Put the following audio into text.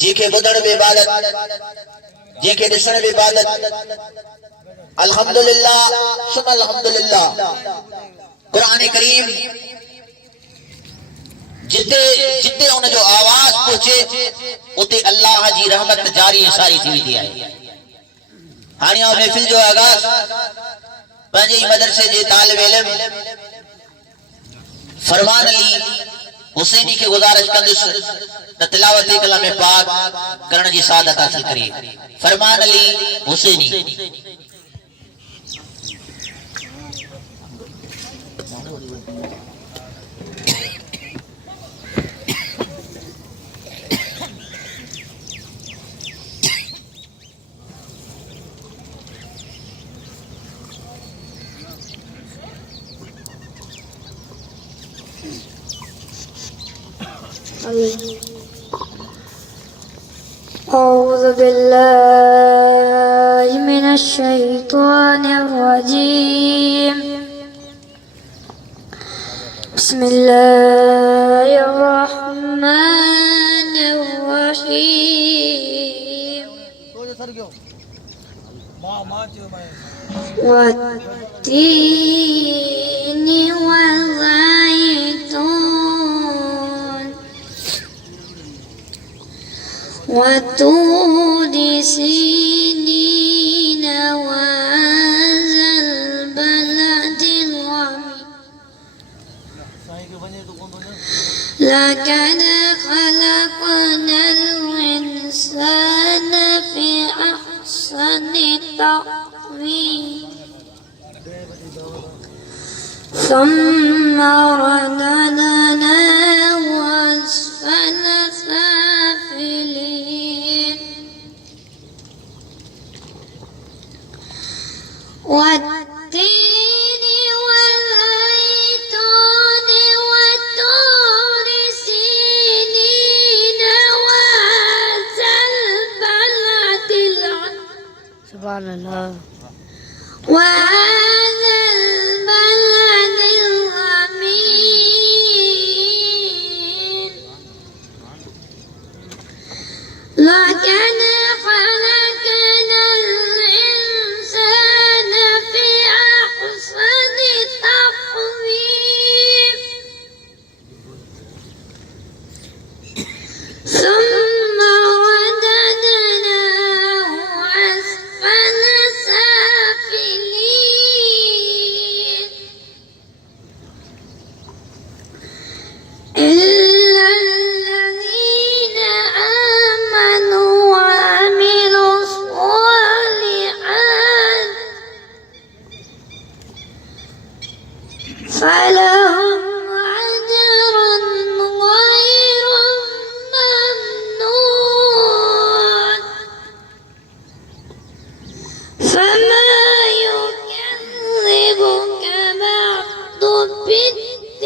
जेके ॿुधण बि इबादत, जेके ॾिसण बि इबादत। अल्हम्दुलिल्लाह सुम अल्हम्दुलिल्लाह। कुरान करीम जिते जिते उन जो आवाज पहुचे उते अल्लाह जी रहमत जारी सारी थी वेंदी आहे। हाणे महफिल जो आगाज़ पंहिंजे मदरसे जे तालिब इल्म फरमान अली हुसैनी के गुजारिश कंदुसि त तिलावत कलाम पाक करण जी सादत हासिल करे। फरमान अली हुसैनी। أعوذ بالله من الشيطان الرجيم. بسم الله الرحمن الرحيم. والتين والزيتون وطور سينين وهذا البلد العظيم. لقد خلقنا الإنسان في أحسن تقويم ثم رددناه أسفل سافلين. والتين والزيتون وطور سينين وهذا البلد العظيم. سبحان الله. وهذا البلد الأمين. لقد خلقنا الإنسان في أحسن تقويم ثم رددناه أسفل سافلين. إلا الذين آمنوا وعملوا الصالحات فلهم أجر غير ممنون. فما يكذبك بعد بالدين.